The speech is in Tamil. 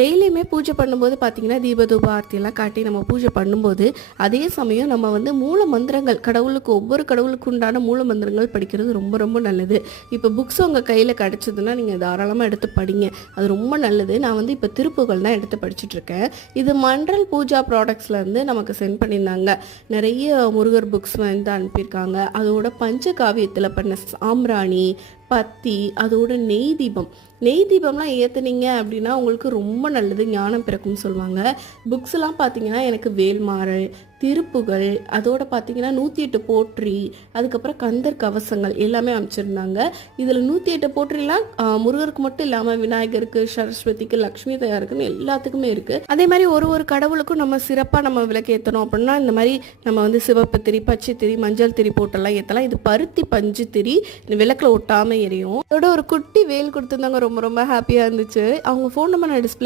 டெய்லியுமே பூஜை பண்ணும்போது பார்த்தீங்கன்னா தீபதூப ஆர்த்தியெல்லாம் காட்டி நம்ம பூஜை பண்ணும்போது அதே சமயம் நம்ம வந்து மூல மந்திரங்கள் கடவுளுக்கு ஒவ்வொரு கடவுளுக்கு உண்டான மூல மந்திரங்கள் படிக்கிறது ரொம்ப ரொம்ப நல்லது. இப்போ புக்ஸ் உங்கள் கையில் கிடச்சிதுன்னா நீங்கள் தாராளமாக எடுத்து படிங்க, அது ரொம்ப நல்லது. நான் வந்து இப்போ திருப்புகள் தான் எடுத்து படிச்சுட்ருக்கேன். இது மன்றல் பூஜா ப்ராடக்ட்ஸ்லேருந்து நமக்கு சென்ட் பண்ணியிருந்தாங்க. நிறைய முருகர் புக்ஸ் வந்து அனுப்பியிருக்காங்க. அதோட பஞ்சகாவியத்தில் பண்ண சாம்பிராணி பத்தி அதோட நெய் தீபம்லாம் ஏற்றுனீங்க அப்படின்னா உங்களுக்கு ரொம்ப நல்லது, ஞானம் பிறக்கும்னு சொல்லுவாங்க. புக்ஸ்லாம் பார்த்தீங்கன்னா எனக்கு வேல்மாறல் திருப்புகள் அதோட பார்த்தீங்கன்னா 108 போற்றி அதுக்கப்புறம் கந்தர் கவசங்கள் எல்லாமே அமைச்சிருந்தாங்க. இதில் 108 போற்றிலாம் முருகருக்கு மட்டும் இல்லாமல் விநாயகருக்கு, சரஸ்வதிக்கு, லக்ஷ்மி தயாருக்குன்னு எல்லாத்துக்குமே இருக்குது. அதே மாதிரி ஒரு கடவுளுக்கும் நம்ம சிறப்பாக நம்ம விளக்கு ஏற்றணும் அப்படின்னா இந்த மாதிரி நம்ம வந்து சிவப்பு திரி, பச்சை திரி, மஞ்சள் திரி போட்டெல்லாம் ஏற்றலாம். இது பருத்தி பஞ்சு திரி விளக்கில் ஒட்டாமல் எரியும். அதோட ஒரு குட்டி வேல் கொடுத்துருந்தாங்க, ரொம்ப ரொம்ப ஹாப்பியாக இருந்துச்சு. அவங்க ஃபோன் நம்பர் நான் டிஸ்பிளே